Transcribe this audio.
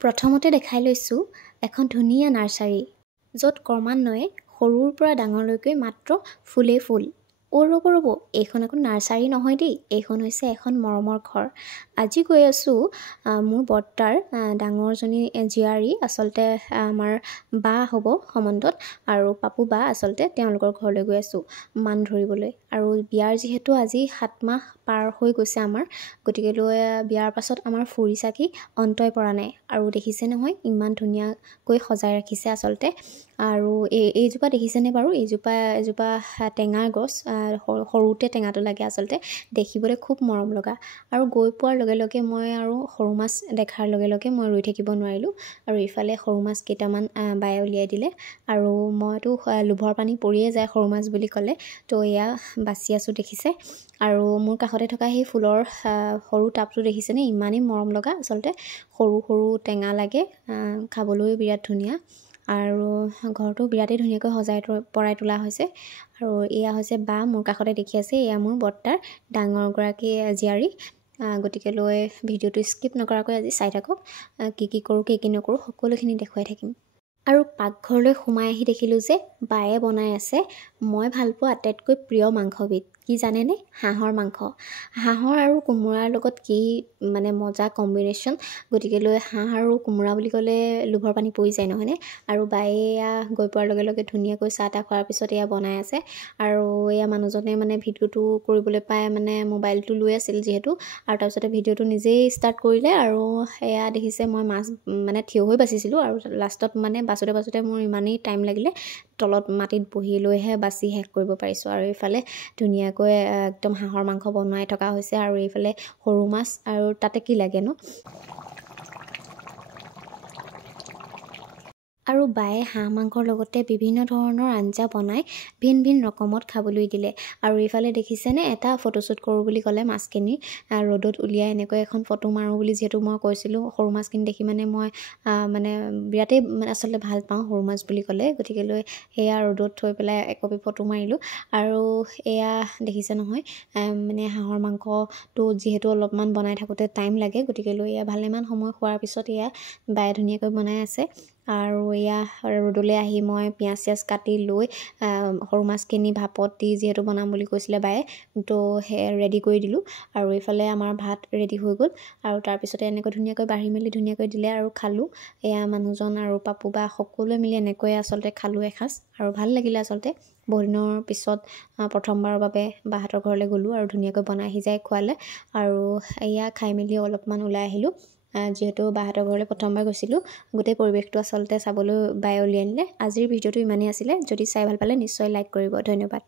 প্ৰথমতে দেখাই লৈছোঁ এখন ধুনীয়া নাৰ্চাৰী য'ত ক্ৰমান্বয়ে সৰুৰ পৰা ডাঙৰলৈকে মাত্ৰ ফুলেই ফুল। ৰ'ব এইখন এখন নাৰ্চাৰী নহয় দেই, এইখন হৈছে এখন মৰমৰ ঘৰ। আজি গৈ আছোঁ মোৰ বৰ্তাৰ ডাঙৰজনী জীয়াৰী, আচলতে আমাৰ বা হ'ব সম্বন্ধত, আৰু পাপু বা আচলতে তেওঁলোকৰ ঘৰলৈ গৈ আছোঁ মান ধৰিবলৈ। আৰু বিয়াৰ যিহেতু আজি 7 মাহ পাৰ হৈ গৈছে আমাৰ, গতিকে বিয়াৰ পাছত আমাৰ ফুৰি চাকি অন্তই পৰা নাই। আৰু দেখিছে নহয় ইমান ধুনীয়াকৈ সজাই ৰাখিছে আচলতে। আৰু এইজোপা দেখিছেনে বাৰু? এজোপা টেঙাৰ গছ, সৰুতে টেঙাটো লাগে আচলতে, দেখিবলৈ খুব মৰম লগা। আৰু গৈ পোৱাৰ লগে লগে মই আৰু সৰু মাছ দেখাৰ লগে লগে মই ৰৈ থাকিব নোৱাৰিলোঁ, আৰু ইফালে সৰু মাছ কেইটামান বায়ে উলিয়াই দিলে। আৰু মইতো লোভৰ পানী পৰিয়ে যায় সৰু মাছ বুলি ক'লে, তো এয়া বাচি আছোঁ দেখিছে। আৰু মোৰ কাষতে থকা সেই ফুলৰ সৰু টাবটো দেখিছেনে? ইমানেই মৰম লগা আচলতে, সৰু সৰু টেঙা লাগে, খাবলৈও বিৰাট ধুনীয়া। আৰু ঘৰটো বিৰাটেই ধুনীয়াকৈ পৰাই তোলা হৈছে। আৰু এয়া হৈছে বা, মোৰ কাষতে দেখি আছে, এয়া মোৰ বৰ্তাৰ ডাঙৰগৰাকী জীয়াৰী। গতিকে ভিডিঅ'টো স্কিপ নকৰাকৈ আজি চাই থাকক। কি কৰোঁ কি নকৰোঁ সকলোখিনি দেখুৱাই থাকিম। আৰু পাকঘৰলৈ সোমাই আহি দেখিলোঁ যে বায়ে বনাই আছে মই ভাল পোৱা আটাইতকৈ প্ৰিয় মাংসবিধ। কি জানেনে? হাঁহৰ মাংস। হাঁহৰ আৰু কোমোৰাৰ লগত কি মানে মজা কম্বিনেশ্যন। গতিকে হাঁহ আৰু কোমোৰা বুলি ক'লে লোভৰ পানী পৰি যায় নহয়নে? আৰু বায়ে এয়া গৈ পোৱাৰ লগে লগে ধুনীয়াকৈ চাহ তাহ খোৱাৰ পিছত এয়া বনাই আছে। আৰু এয়া মানুহজনে মানে ভিডিঅ'টো কৰিবলৈ পাই মানে মোবাইলটো লৈ আছিল যিহেতু, আৰু তাৰপিছতে ভিডিঅ'টো নিজেই ষ্টাৰ্ট কৰিলে। আৰু এয়া দেখিছে মই মাছ মানে থিয় হৈ বাচিছিলোঁ, আৰু লাষ্টত মানে বাছোঁতে মোৰ ইমানেই টাইম লাগিলে, তলত মাটিত বহি লৈহে বাচি শেষ কৰিব পাৰিছোঁ। আৰু এইফালে ধুনীয়াকৈ একদম হাঁহৰ মাংস বনাই থকা হৈছে, আৰু এইফালে সৰু মাছ, আৰু তাতে কি লাগে ন। আৰু বায়ে হাঁহ মাংসৰ লগতে বিভিন্ন ধৰণৰ আঞ্জা বনাই ভিন ভিন ৰকমত খাবলৈ দিলে। আৰু এইফালে দেখিছেনে, এটা ফটোশ্বুট কৰোঁ বুলি ক'লে মাছখিনি ৰ'দত উলিয়াই এনেকৈ এখন ফটো মাৰোঁ বুলি যিহেতু মই কৈছিলোঁ, সৰু মাছখিনি দেখি মানে মই মানে বিৰাটেই আচলতে ভাল পাওঁ সৰু মাছ বুলি ক'লে। গতিকে সেয়া ৰ'দত থৈ পেলাই একপি ফটো মাৰিলোঁ। আৰু এয়া দেখিছে নহয়, মানে হাঁহৰ মাংসটো যিহেতু অলপমান বনাই থাকোঁতে টাইম লাগে, গতিকে এয়া ভালেমান সময় খোৱাৰ পিছত এয়া বায়ে ধুনীয়াকৈ বনাই আছে। আৰু এয়া ৰ'দলৈ আহি মই পিঁয়াজ চিয়াজ কাটি লৈ সৰু মাছখিনি ভাপত দি যিহেতু বনাম বুলি কৈছিলে বায়ে, তো ৰেডি কৰি দিলোঁ। আৰু এইফালে আমাৰ ভাত ৰেডি হৈ গ'ল। আৰু তাৰপিছতে এনেকৈ ধুনীয়াকৈ বাঢ়ি মেলি ধুনীয়াকৈ দিলে, আৰু খালোঁ। এয়া মানুহজন আৰু পাপু বা সকলোৱে মিলি এনেকৈ আচলতে খালোঁ এসাঁজ, আৰু ভাল লাগিলে আচলতে। বহুদিনৰ পিছত প্ৰথমবাৰৰ বাবে বাহঁতৰ ঘৰলৈ গ'লোঁ, আৰু ধুনীয়াকৈ বনাই সিজাই খোৱালে। আৰু এয়া খাই মেলি অলপমান ওলাই আহিলোঁ, যিহেতু বাহঁতৰ ঘৰলৈ প্ৰথমবাৰ গৈছিলোঁ। গোটেই পৰিৱেশটো আচলতে চাবলৈ বায়ে উলিয়াই আনিলে। আজিৰ ভিডিঅ'টো ইমানেই আছিলে। যদি চাই ভাল পালে নিশ্চয় লাইক কৰিব। ধন্যবাদ।